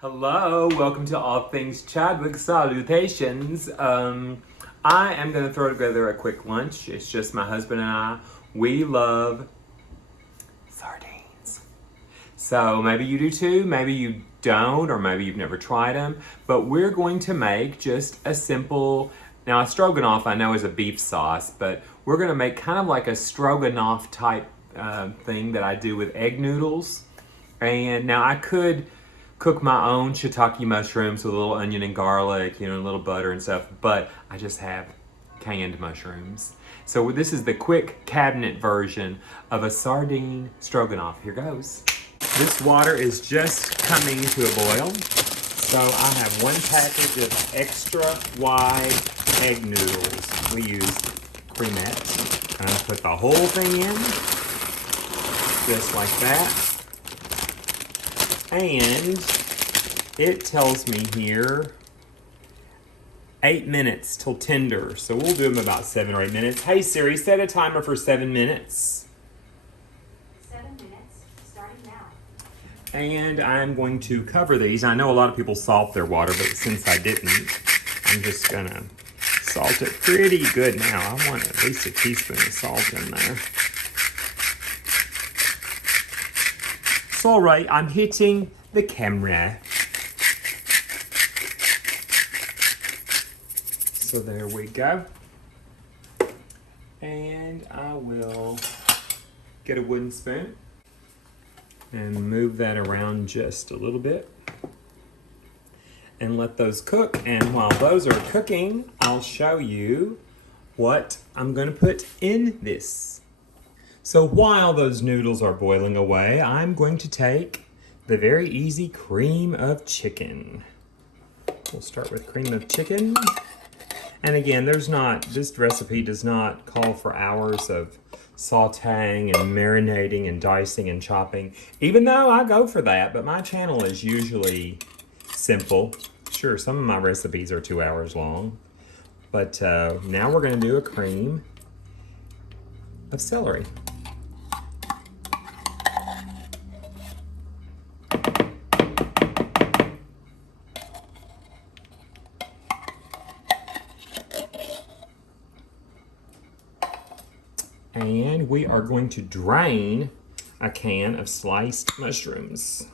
Hello, welcome to All Things Chadwick. Salutations. I am going to throw together a quick lunch. It's just my husband and I. We love sardines. So maybe you do too, maybe you don't, or maybe you've never tried them. But we're going to make just a simple, now a stroganoff I know is a beef sauce, but we're going to make kind of like a stroganoff type thing that I do with egg noodles. And now I could cook my own shiitake mushrooms with a little onion and garlic, a little butter and stuff, but I just have canned mushrooms. So this is the quick cabinet version of a sardine stroganoff. Here goes. This water is just coming to a boil. So I have one package of extra wide egg noodles. We use creamette. I'm gonna put the whole thing in, just like that. And it tells me here 8 minutes till tender. So we'll do them about 7 or 8 minutes. Hey Siri, set a timer for 7 minutes. 7 minutes, starting now. And I'm going to cover these. I know a lot of people salt their water, but since I didn't, I'm just gonna salt it pretty good now. I want at least a teaspoon of salt in there. It's all right, I'm hitting the camera. So there we go. And I will get a wooden spoon and move that around just a little bit and let those cook. And while those are cooking, I'll show you what I'm gonna put in this. So while those noodles are boiling away, I'm going to take the very easy cream of chicken. We'll start with cream of chicken. And again, this recipe does not call for hours of sauteing and marinating and dicing and chopping, even though I go for that, but my channel is usually simple. Sure, some of my recipes are 2 hours long, but now we're gonna do a cream of celery. And we are going to drain a can of sliced mushrooms.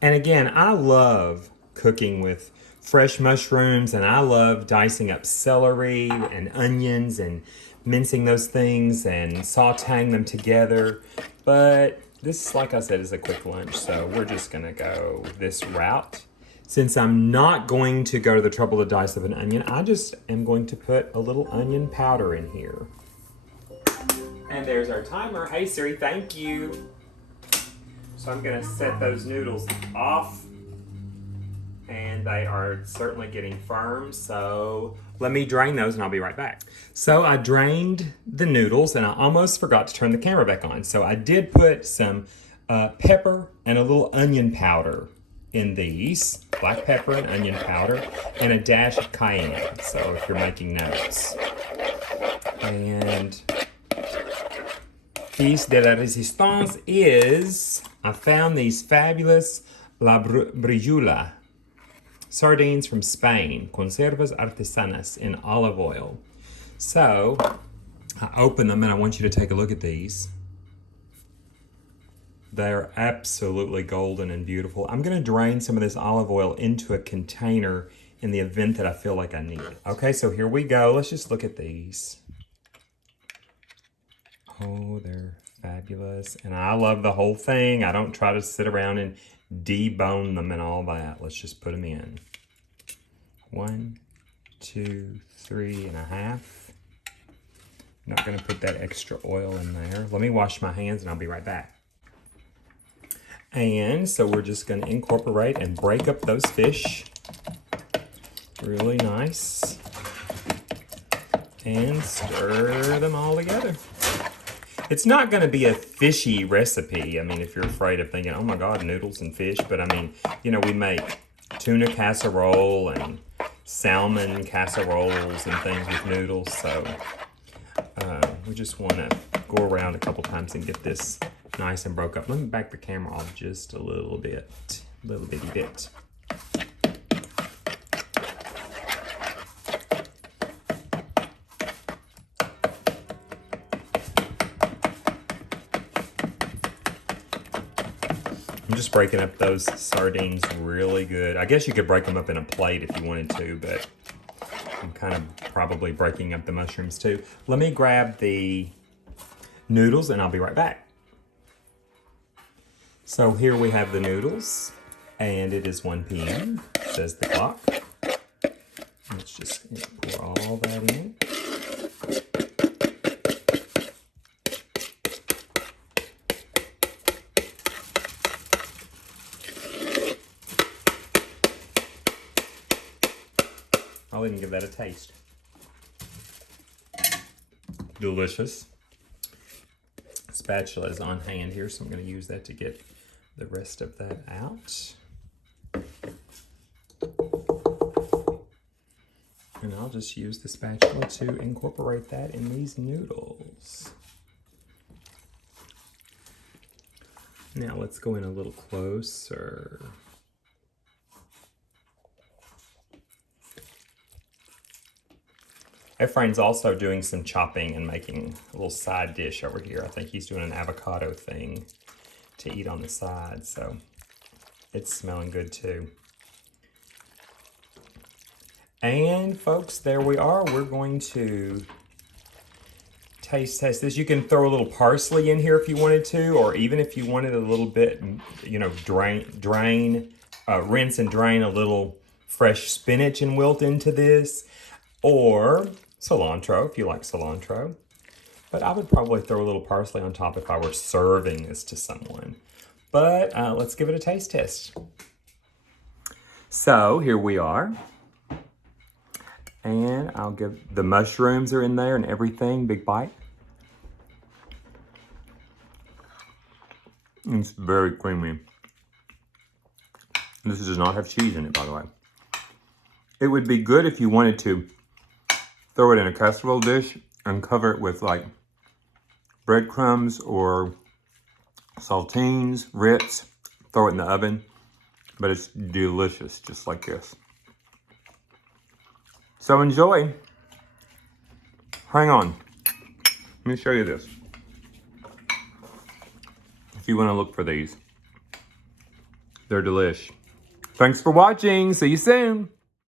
And again, I love cooking with fresh mushrooms, and I love dicing up celery and onions and mincing those things and sauteing them together. But this, like I said, is a quick lunch, so we're just gonna go this route. Since I'm not going to go to the trouble to dice up an onion, I just am going to put a little onion powder in here. And there's our timer. Hey Siri, thank you. So I'm gonna set those noodles off. And they are certainly getting firm, so let me drain those and I'll be right back. So I drained the noodles and I almost forgot to turn the camera back on. So I did put some pepper and a little onion powder in these, black pepper and onion powder, and a dash of cayenne, so if you're making notes. And piece de la resistance is, I found these fabulous La Brujula sardines from Spain, conservas artesanas in olive oil. So, I opened them and I want you to take a look at these. They're absolutely golden and beautiful. I'm gonna drain some of this olive oil into a container in the event that I feel like I need it. Okay, so here we go. Let's just look at these. Oh, they're fabulous. And I love the whole thing. I don't try to sit around and debone them and all that. Let's just put them in. 1, 2, 3.5. Not gonna put that extra oil in there. Let me wash my hands and I'll be right back. And so we're just gonna incorporate and break up those fish. Really nice. And stir them all together. It's not gonna be a fishy recipe. I mean, if you're afraid of thinking, oh my God, noodles and fish, but I mean, we make tuna casserole and salmon casseroles and things with noodles, so we just wanna go around a couple times and get this nice and broke up. Let me back the camera off just a little bit. Little bitty bit. I'm just breaking up those sardines really good. I guess you could break them up in a plate if you wanted to, but I'm kind of probably breaking up the mushrooms too. Let me grab the noodles and I'll be right back. So here we have the noodles and it is 1 p.m. says the clock. Let's just pour all that in. I'll even give that a taste. Delicious. Spatula is on hand here, so I'm going to use that to get the rest of that out. And I'll just use the spatula to incorporate that in these noodles. Now let's go in a little closer. Ephraim's also doing some chopping and making a little side dish over here. I think he's doing an avocado thing to eat on the side, so it's smelling good too. And folks, there we are. We're going to taste test this. You can throw a little parsley in here if you wanted to, or even if you wanted a little bit, you know, rinse and drain a little fresh spinach and wilt into this, or cilantro if you like cilantro. But I would probably throw a little parsley on top if I were serving this to someone. But let's give it a taste test. So here we are. And I'll give, the mushrooms are in there and everything, big bite. It's very creamy. This does not have cheese in it, by the way. It would be good if you wanted to throw it in a casserole dish and cover it with like breadcrumbs or saltines, Ritz. Throw it in the oven, but it's delicious just like this. So enjoy. Hang on. Let me show you this. If you want to look for these, they're delish. Thanks for watching. See you soon.